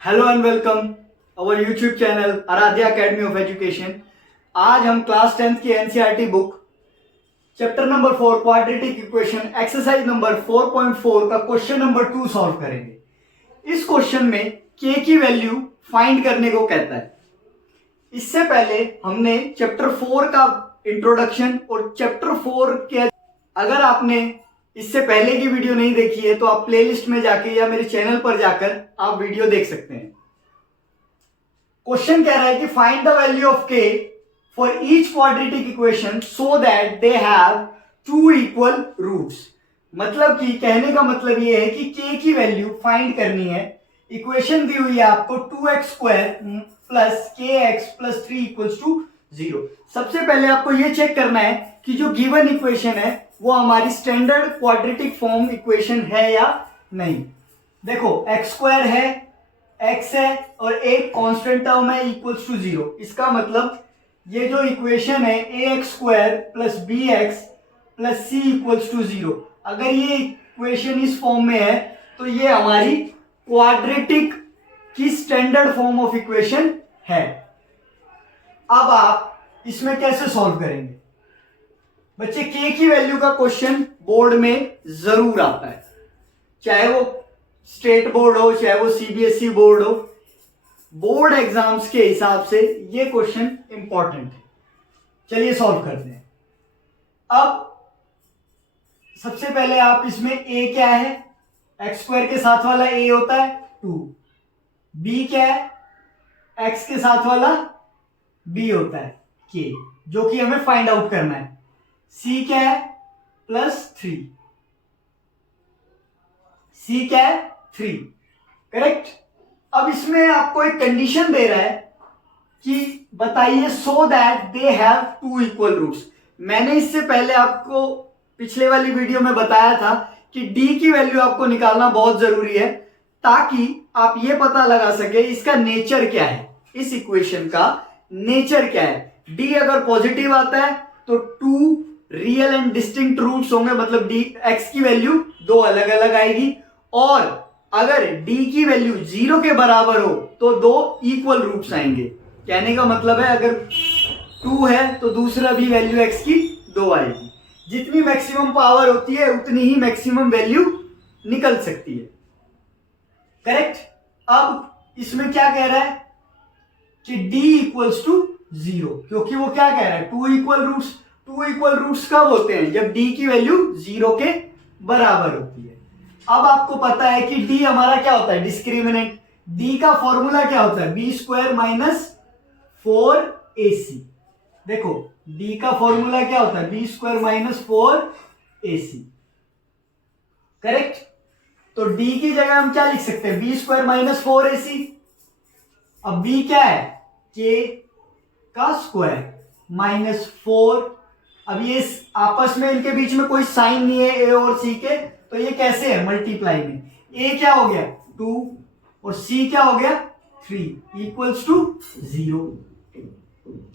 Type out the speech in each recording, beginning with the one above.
Hello and welcome our YouTube channel Aaradhya academy of education. आज हम class 10th की NCERT book chapter number 4 quadratic equation exercise number 4.4 का question number 2 solve करेंगे। इस question में k की वैल्यू फाइंड करने को कहता है। इससे पहले हमने चैप्टर 4 का इंट्रोडक्शन और चैप्टर 4 के अगर आपने इससे पहले की वीडियो नहीं देखी है तो आप प्लेलिस्ट में जाके या मेरे चैनल पर जाकर आप वीडियो देख सकते हैं। क्वेश्चन कह रहा है कि find the value of k for each quadratic equation so that they have two equal roots. मतलब कि कहने का मतलब ये है कि k की वैल्यू फाइंड करनी है। इक्वेशन दी हुई है आपको 2x² plus kx plus 3 equals to 0। सबसे पहले आपको ये चेक करना है कि जो गिवन इक्वेशन है वो हमारी स्टैंडर्ड क्वाड्रेटिक फॉर्म इक्वेशन है या नहीं। देखो x² है, x है और एक कांस्टेंट टर्म है इक्वल्स टू 0। इसका मतलब ये जो इक्वेशन है ax² plus bx plus c equals to 0, अगर ये इक्वेशन इस फॉर्म में है तो ये हमारी क्वाड्रेटिक की स्टैंडर्ड फॉर्म ऑफ इक्वेशन है। अब आप इसमें कैसे सॉल्व करेंगे बच्चे? k की वैल्यू का क्वेश्चन बोर्ड में जरूर आता है, चाहे वो स्टेट बोर्ड हो चाहे वो सीबीएसई बोर्ड हो। बोर्ड एग्जाम्स के हिसाब से ये क्वेश्चन इंपॉर्टेंट है। चलिए सॉल्व करते हैं। अब सबसे पहले आप इसमें a क्या है, x² के साथ वाला a होता है 2, b क्या है, x के साथ वाला b होता है k, जो कि हमें फाइंड आउट करना है। c क्या है +3, c क्या है 3, करेक्ट। अब इसमें आपको एक कंडीशन दे रहा है कि बताइए so that they have two equal roots. मैंने इससे पहले आपको पिछले वाली वीडियो में बताया था कि d की वैल्यू आपको निकालना बहुत जरूरी है ताकि आप ये पता लगा सके इसका नेचर क्या है, इस इक्वेशन का नेचर क्या है। d अगर पॉजिटिव आता है तो 2 रियल एंड डिस्टिंक्ट रूट्स होंगे, मतलब d x की वैल्यू 2 अलग अलग आएगी, और अगर d की वैल्यू 0 के बराबर हो तो 2 इक्वल रूट्स आएंगे। कहने का मतलब है अगर 2 है तो दूसरा भी वैल्यू x की 2 आएगी। जितनी मैक्सिमम पावर होती है उतनी ही मैक्सिमम वैल्यू निकल सकती है, करेक्ट। अब इसमें क्या कह रहा है कि d इक्वल्स टू 0, क्योंकि वो क्या कह रहा है 2 इक्वल रूट्स। 2 इक्वल रूट्स कब होते हैं? जब d की वैल्यू 0 के बराबर होती है। अब आपको पता है कि d हमारा क्या होता है, डिस्क्रिमिनेंट। d का फॉर्मूला क्या होता है, b² माइनस 4ac। देखो d का फॉर्मूला क्या होता है, b² माइनस 4ac, करेक्ट। तो d की जगह हम क्या लिख सकते हैं, b² माइनस 4ac। अब b क्या है, k का स्क्वायर माइनस 4। अब ये आपस में इनके बीच में कोई साइन नहीं है a और c के, तो ये कैसे है, मल्टीप्लाई में। a क्या हो गया 2 और c क्या हो गया 3 इक्वल्स टू 0।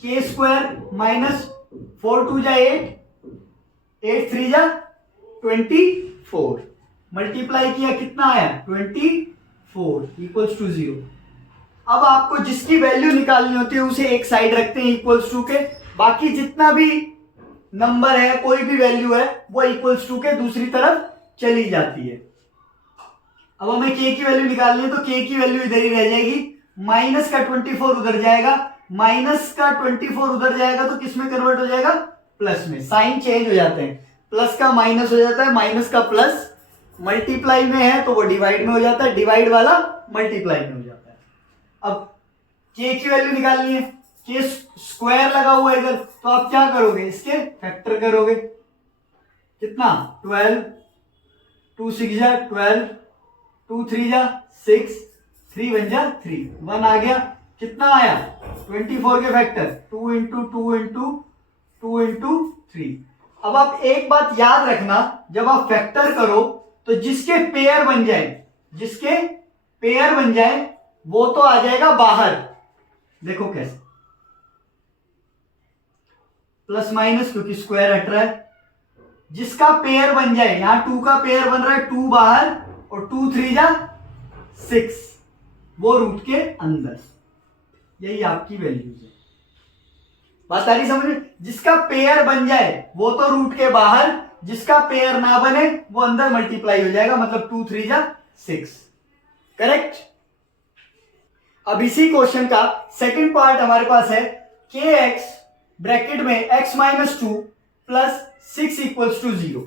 k² माइनस 4 2 जा 8, 8 3 जा 24, मल्टीप्लाई किया कितना आया 24 इक्वल्स टू 0। अब आपको जिसकी वैल्यू निकालनी होती है उसे एक साइड रखते हैं इक्वल्स टू के, बाकी जितना भी नंबर है कोई भी वैल्यू है वो इक्वल्स टू के दूसरी तरफ चली जाती है। अब हमें k की वैल्यू निकालनी है तो k की वैल्यू इधर ही रह जाएगी, माइनस का 24 उधर जाएगा, माइनस का 24 उधर जाएगा तो किस में कन्वर्ट हो जाएगा, प्लस में। साइन चेंज हो जाते हैं, प्लस का माइनस हो जाता है, माइनस का प्लस, मल्टीप्लाई में है तो वो डिवाइड में हो जाता है, डिवाइड वाला मल्टीप्लाई में हो जाता है। अब k की वैल्यू निकालनी है, k स्क्वायर लगा हुआ है इधर, तो आप क्या करोगे, इसके फैक्टर करोगे। कितना 12, 2 6 जा 12, 2 3 जा 6, 3 1 जा 3, 1 आ गया। कितना आया 24 के फैक्टर 2 इंटू 2 इंटू 2 इंटू 3। अब आप एक बात याद रखना, जब आप फैक्टर करो तो जिसके पेयर बन जाए, जिसके पेयर बन जाए वो तो आ जाएगा बाहर। देखो कैसे, प्लस माइनस क्योंकि स्क्वायर हट रहा है, जिसका पेयर बन जाए, यहां 2 का पेयर बन रहा है 2 बाहर और 2 3 जा 6, वो रूट के अंदर। यही आपकी वैल्यूज है। बात आ रही समझ में? जिसका पेयर बन जाए वो तो रूट के बाहर, जिसका पेयर ना बने वो अंदर मल्टीप्लाई हो जाएगा, मतलब 2 3 जा 6। करेक्ट। अब इसी क्वेश्चन का सेकंड पार्ट हमारे पास है के एक्स ब्रैकेट में x minus 2 plus 6 equals to 0।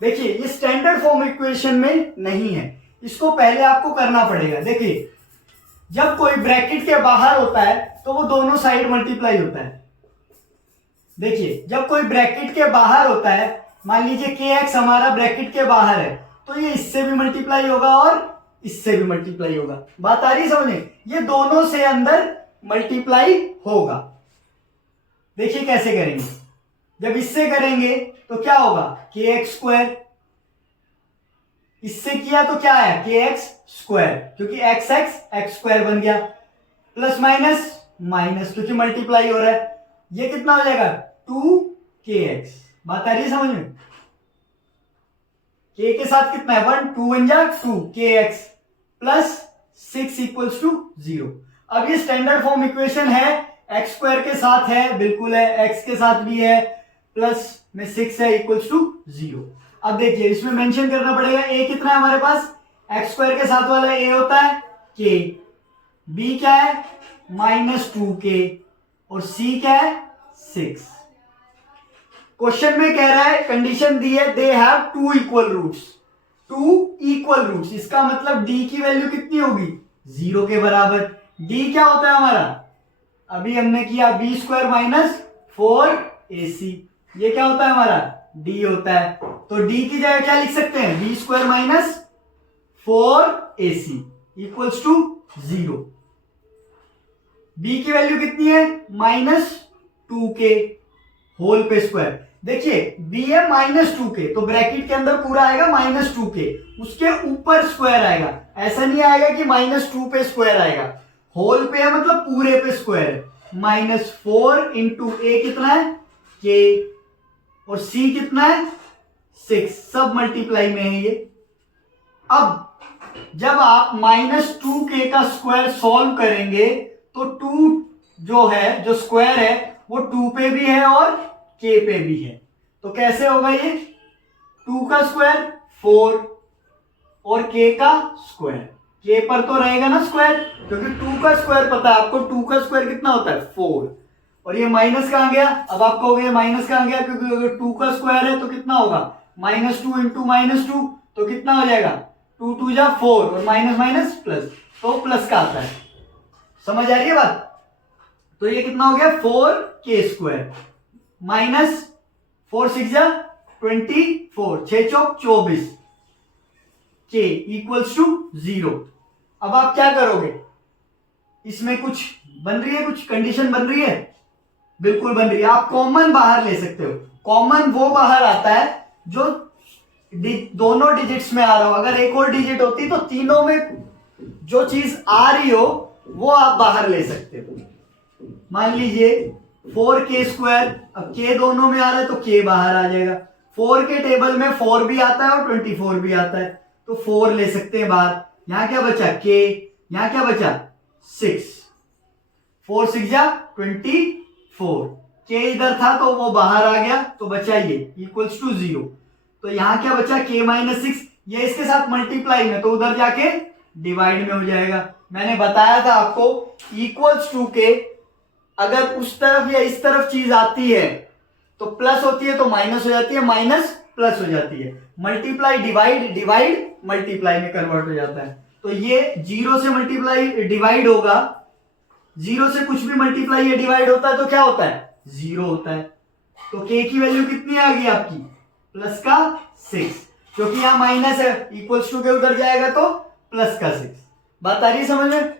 देखिए ये स्टैंडर्ड फॉर्म इक्वेशन में नहीं है, इसको पहले आपको करना पड़ेगा। देखिए जब कोई ब्रैकेट के बाहर होता है तो वो दोनों साइड मल्टीप्लाई होता है। देखिए जब कोई ब्रैकेट के बाहर होता है, मान लीजिए के एक्स हमारा ब्रैकेट के बाहर है, तो ये इससे भी मल्टीप्लाई होगा और इससे भी मल्टीप्लाई होगा। बात आ रही है समझ में? ये दोनों से अंदर मल्टीप्लाई होगा। देखिए कैसे करेंगे। जब इससे करेंगे तो क्या होगा, के एक्स स्क्वायर, इससे किया तो क्या है, के एक्स स्क्वायर, क्योंकि एक्स एक्स एक्स स्क्वायर बन गया, प्लस माइनस माइनस क्योंकि मल्टीप्लाई हो रहा है, ये कितना हो जाएगा 2kx। बात आ रही है समझ में? k के साथ कितना है 1, 2 1 जा 2 kx प्लस 6 इक्वल्स टू 0। अब ये स्टैंडर्ड फॉर्म इक्वेशन है, एक्स स्क्वायर के साथ है, बिल्कुल है, एक्स के साथ भी है, प्लस में 6 है इक्वल्स टू 0। अब देखिए इसमें मेंशन करना पड़ेगा a कितना है हमारे पास, एक्स स्क्वायर के साथ वाला a होता है k, b क्या है माइनस 2k और c क्या है 6। क्वेश्चन में कह रहा है, कंडीशन दी है, they have 2 equal roots, 2 equal roots, इसका मतलब d की वैल्यू कितनी होगी 0 के बराबर। d क्या होता है हमारा, अभी हमने किया b स्क्वायर माइनस 4ac, ये क्या होता है हमारा d होता है। तो d की जगह क्या लिख सकते हैं, b square minus 4ac equals to 0। b की वैल्यू कितनी है माइनस 2k होल पे स्क्वायर। देखिए b है माइनस 2k, तो ब्रैकेट के अंदर पूरा आएगा माइनस 2k, उसके ऊपर स्क्वायर आएगा, ऐसा नहीं आएगा कि माइनस 2 पे स्क्वायर आएगा, होल पे है मतलब पूरे पे स्क्वायर है। माइनस 4 इंटू a कितना है k और c कितना है 6, सब मल्टीप्लाई में है ये। अब जब आप माइनस 2k का स्क्वायर सॉल्व करेंगे तो 2 जो है, जो स्क्वायर है वो 2 पे भी है और k पे भी है, तो कैसे होगा ये 2 का स्क्वायर 4 और k का स्क्वायर, k पर तो रहेगा ना स्क्वायर, क्योंकि 2 का स्क्वायर पता है आपको, 2 का स्क्वायर कितना होता है 4, और ये माइनस कहां गया, अब आप कहोगे माइनस कहां गया, क्योंकि अगर 2 का स्क्वायर है तो कितना होगा माइनस 2 इंटू माइनस 2, तो कितना हो जाएगा 2 2 जा 4 और माइनस माइनस प्लस, तो प्लस का आता है। समझ आ रही है बात? तो ये कितना हो गया 4k स्क्वायर माइनस 4 6 जा 24, 6 चौक 24, k इक्वल्स टू 0। अब आप क्या करोगे, इसमें कुछ बन रही है, कुछ कंडीशन बन रही है, बिल्कुल बन रही है। आप कॉमन बाहर ले सकते हो, कॉमन वो बाहर आता है जो दोनों डिजिट्स में आ रहा हो। अगर एक और डिजिट होती तो तीनों में जो चीज आ रही हो वो आप बाहर ले सकते हो। मान लीजिए 4k स्क्वायर, अब k दोनों में आ रहा है तो k बाहर आ जाएगा, 4 के टेबल में 4 भी आता है और 24 भी आता है, तो 4 ले सकते हैं बाहर। यहां क्या बचा k, यहां क्या बचा 6, 4 6 जा 24, k इधर था तो वो बाहर आ गया, तो बचा ये इक्वल्स टू 0। तो यहां क्या बचा k माइनस 6, ये इसके साथ मल्टीप्लाई में, तो उधर जाके डिवाइड में हो जाएगा। मैंने बताया था आपको इक्वल्स टू के अगर उस तरफ या इस तरफ चीज आती है तो प्लस होती है, तो माइनस हो जाती है, माइनस प्लस हो जाती है, मल्टीप्लाई डिवाइड, डिवाइड मल्टीप्लाई में कन्वर्ट हो जाता है। तो ये 0 से मल्टीप्लाई डिवाइड होगा, 0 से कुछ भी मल्टीप्लाई या डिवाइड होता है तो क्या होता है 0 होता है। तो k की वैल्यू कितनी आ गई आपकी प्लस का 6, क्योंकि यहां माइनस है, इक्वल्स टू के उधर जाएगा तो प्लस का 6। बात आ रही है समझ में?